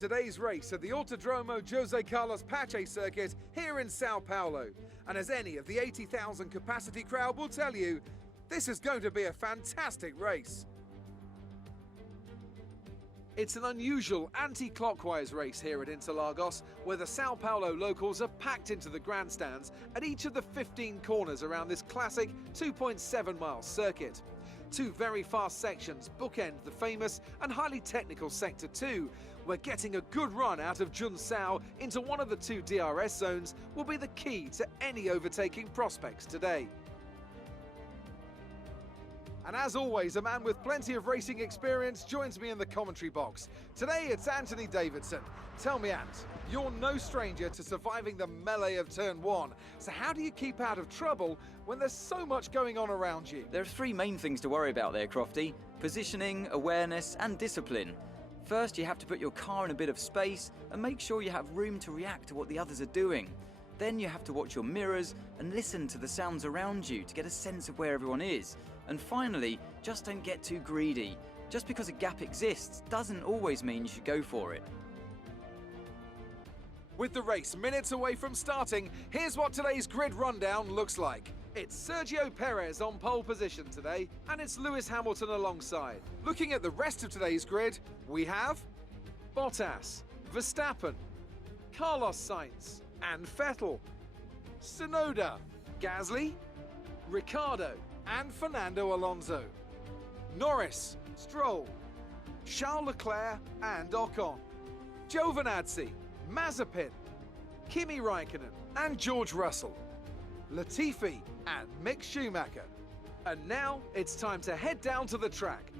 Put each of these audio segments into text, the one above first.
Today's race at the Autodromo Jose Carlos Pache circuit here in Sao Paulo. And as any of the 80,000 capacity crowd will tell you, this is going to be a fantastic race. It's an unusual anti-clockwise race here at Interlagos, where the Sao Paulo locals are packed into the grandstands at each of the 15 corners around this classic 2.7-mile circuit. Two very fast sections bookend the famous and highly technical Sector 2, where getting a good run out of Junsao into one of the two DRS zones will be the key to any overtaking prospects today. And as always, a man with plenty of racing experience joins me in the commentary box. Today it's Anthony Davidson. Tell me, Ant, you're no stranger to surviving the melee of Turn 1. So how do you keep out of trouble when there's so much going on around you? There are three main things to worry about there, Crofty: positioning, awareness and discipline. First, you have to put your car in a bit of space and make sure you have room to react to what the others are doing. Then you have to watch your mirrors and listen to the sounds around you to get a sense of where everyone is. And finally, just don't get too greedy. Just because a gap exists doesn't always mean you should go for it. With the race minutes away from starting, here's what today's grid rundown looks like. It's Sergio Perez on pole position today, and it's Lewis Hamilton alongside. Looking at the rest of today's grid, we have Bottas, Verstappen, Carlos Sainz, and Vettel, Tsunoda, Gasly, Ricciardo, and Fernando Alonso, Norris, Stroll, Charles Leclerc and Ocon, Giovinazzi, Mazepin, Kimi Raikkonen and George Russell, Latifi and Mick Schumacher. And now it's time to head down to the track.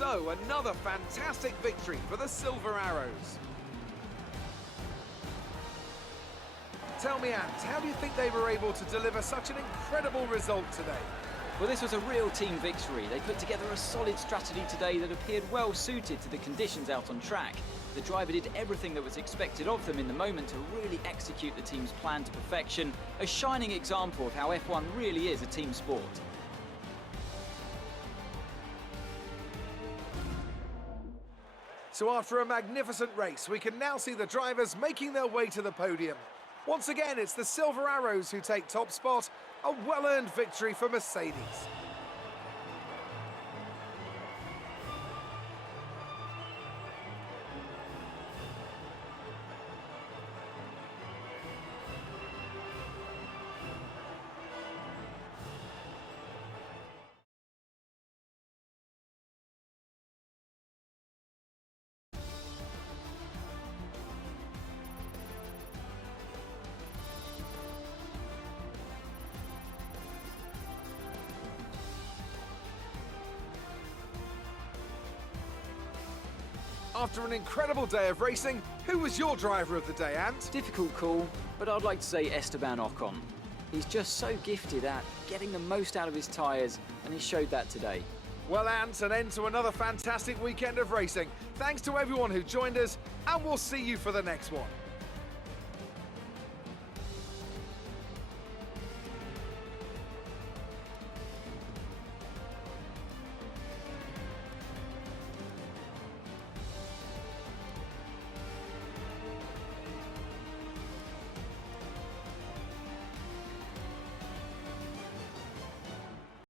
So, another fantastic victory for the Silver Arrows. Tell me, Ant, how do you think they were able to deliver such an incredible result today? Well, this was a real team victory. They put together a solid strategy today that appeared well suited to the conditions out on track. The driver did everything that was expected of them in the moment to really execute the team's plan to perfection, a shining example of how F1 really is a team sport. So after a magnificent race, we can now see the drivers making their way to the podium. Once again, it's the Silver Arrows who take top spot, a well-earned victory for Mercedes. After an incredible day of racing, who was your driver of the day, Ant? Difficult call, but I'd like to say Esteban Ocon. He's just so gifted at getting the most out of his tyres, and he showed that today. Well, Ant, an end to another fantastic weekend of racing. Thanks to everyone who joined us, and we'll see you for the next one.